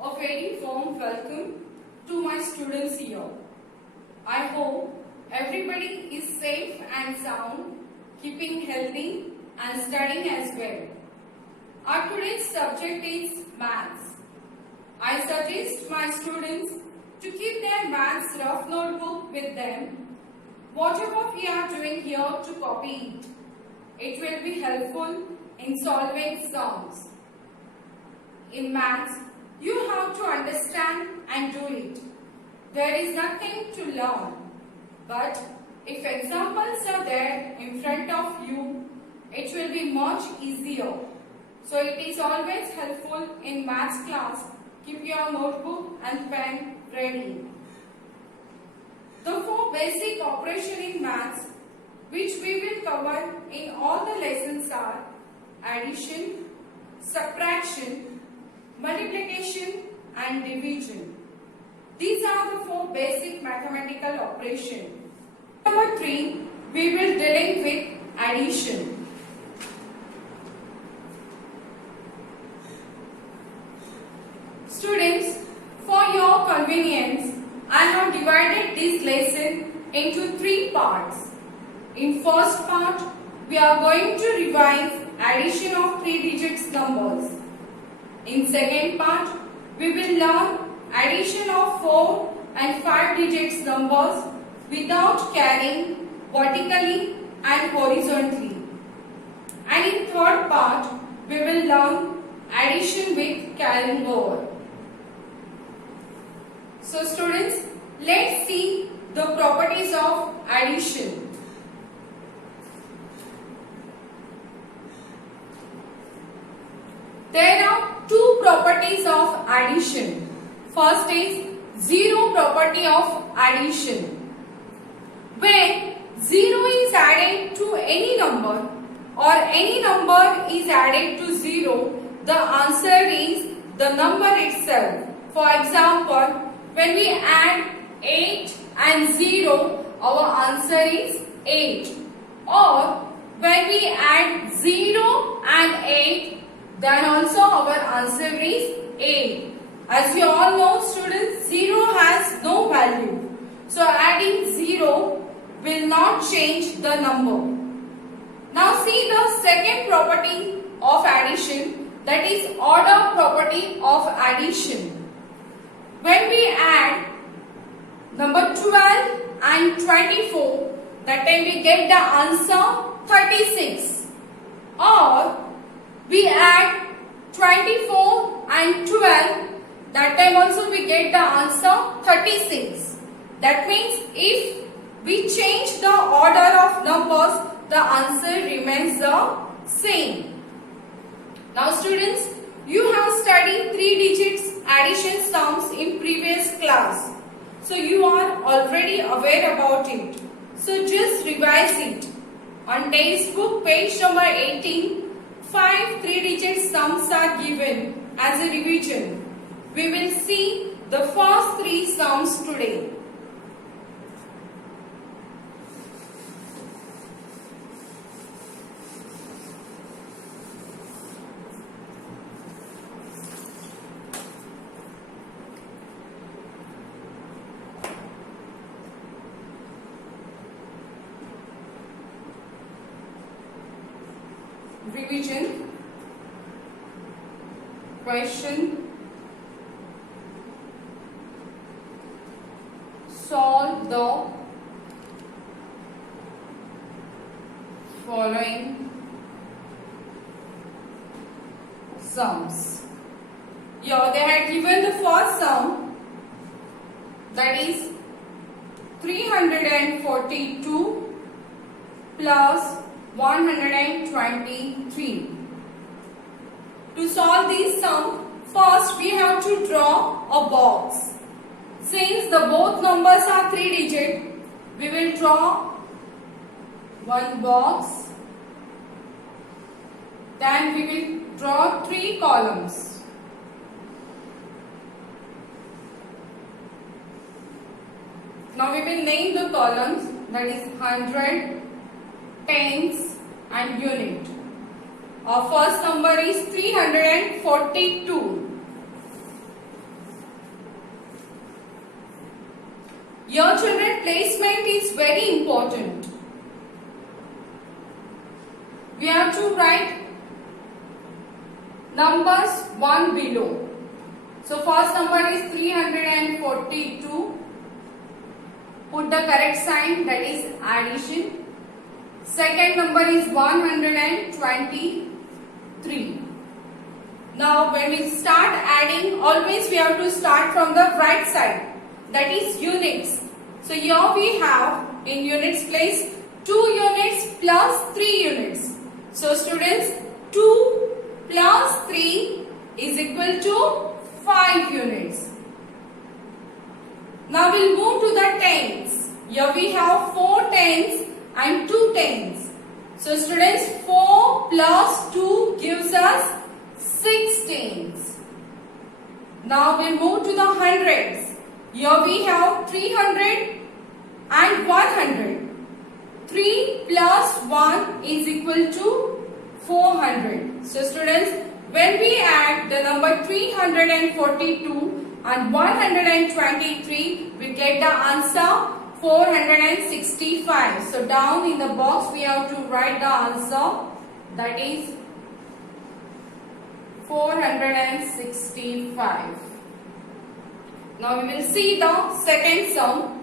A very warm welcome to my students here. I hope everybody is safe and sound, keeping healthy and studying as well. Our today's subject is maths. I suggest my students to keep their maths rough notebook with them. Whatever we are doing here to copy it. It will be helpful in solving sums. In maths, you have to understand and do it. There is nothing to learn. But if examples are there in front of you, it will be much easier. So it is always helpful in maths class. Keep your notebook and pen ready. The four basic operations in maths which we will cover in all the lessons are addition, subtraction, multiplication and division. These are the four basic mathematical operations. Number 3, we will dealing with addition. Students, for your convenience, I have divided this lesson into 3 parts. In first part, we are going to revise addition of 3 digits numbers. In second part, we will learn addition of 4 and 5 digits numbers without carrying vertically and horizontally. And in third part, we will learn addition with carrying over. So students, let's see the properties of addition. There are 2 properties of addition. First is zero property of addition. When 0 is added to any number or any number is added to 0, the answer is the number itself. For example, when we add 8 and 0, our answer is 8. Or when we add 0 and 8, then also our answer is 8. As you all know, students, 0 has no value. So adding 0 will not change the number. Now see the second property of addition, that is order property of addition. When we add number 12 and 24, that time we get the answer 36. Or we add 24 and 12, that time also we get the answer 36. That means if we change the order of numbers, the answer remains the same. Now students, you have studied 3 digits addition sums in previous class. So you are already aware about it. So just revise it. On textbook page number 18, 5 3-digit sums are given as a revision. We will see the first 3 sums today. Revision. Question. Solve the following sums. Here they had given the first sum, that is 342 plus 123. To solve this sum, first we have to draw a box. Since the both numbers are 3 digit, we will draw one box. Then we will draw 3 columns. Now we will name the columns, that is 100, tens and unit. Our first number is 342. Your children, placement is very important. We have to write numbers one below. So first number is 342. Put the correct sign, that is addition. Second number is 123. Now when we start adding, always we have to start from the right side, that is units. So here we have in units place 2 units plus 3 units. So students, 2 plus 3 is equal to 5 units. Now we'll move to the tens. Here we have 4 tens and 2 tens. So students, 4 plus 2 gives us 6 tens. Now we'll move to the hundreds. Here we have 300 and 100. 3 plus 1 is equal to 400. So students, when we add the number 342 and 123, we get the answer 465. So down in the box we have to write the answer, that is 465. Now we will see the second sum,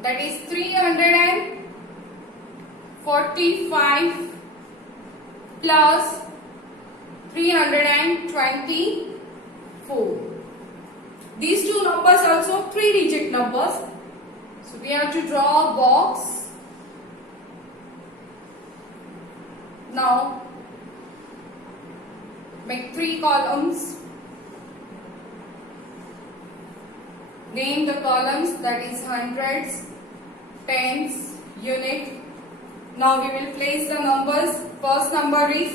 that is 345 plus 324. These two numbers are also 3-digit numbers. So we have to draw a box. Now make 3 columns. Name the columns, that is hundreds, tens, unit. Now we will place the numbers. First number is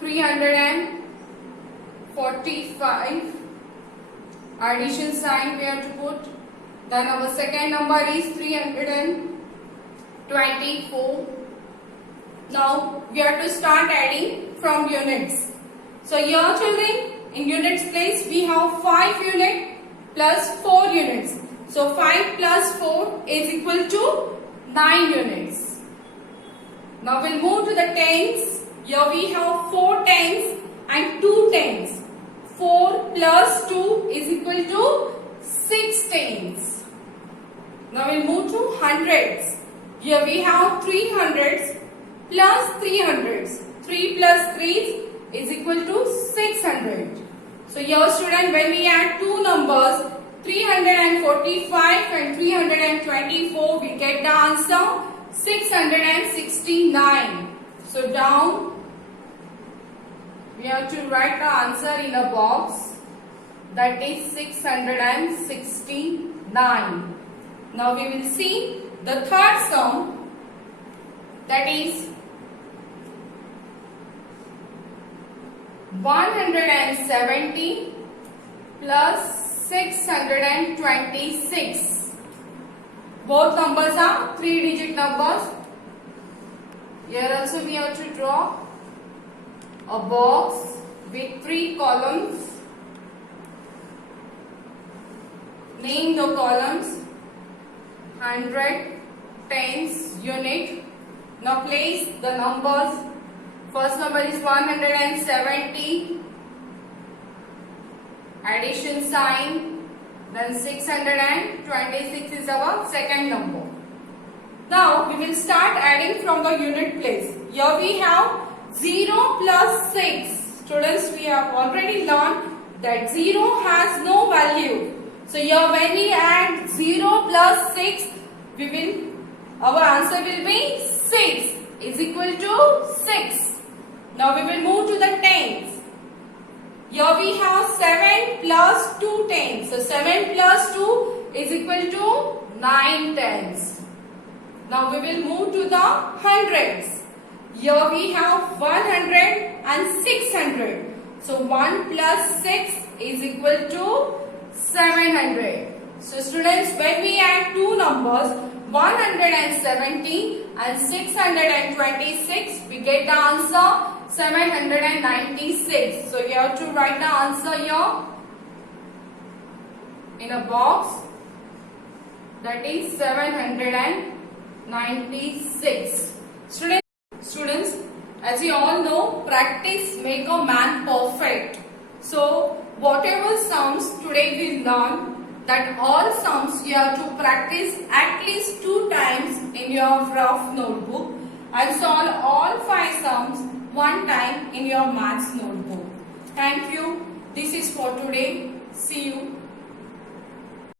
345. Addition sign we have to put. Then our second number is 324. Now we have to start adding from units. So here children, in units place we have 5 units plus 4 units. So 5 plus 4 is equal to 9 units. Now we'll move to the tens. Here we have 4 tens and 2 tens. 4 plus 2 is equal to 6 tens. Now we'll move to hundreds. Here we have 3 hundreds plus 3 hundreds. 3 plus 3 is equal to 600. So here student, when we add two numbers 345 and 324, we get the answer 669. So down we have to write the answer in a box, that is 669. Now we will see the third sum, that is 170 plus 626. Both numbers are 3-digit numbers. Here also we have to draw a box with 3 columns. Name the columns: 100, tens, unit. Now place the numbers. First number is 170. Addition sign. Then 626 is our second number. Now we will start adding from the unit place. Here we have 0 plus 6. Students, we have already learned that 0 has no value. So here when we add 0 plus 6, our answer will be 6 is equal to 6. Now we will move to the tens. Here we have 7 plus 2 tens. So 7 plus 2 is equal to 9 tens. Now we will move to the hundreds. Here we have 100 and 600. So 1 plus 6 is equal to 700. So students, when we add two numbers 170 and 626, we get the answer 796. So you have to write the answer here. in a box, that is 796. Students, as you all know, practice make a man perfect. So whatever sums today we learn, that all sums you have to practice at least 2 times in your rough notebook and solve all 5 sums 1 time in your maths notebook. Thank you. This is for today. See you.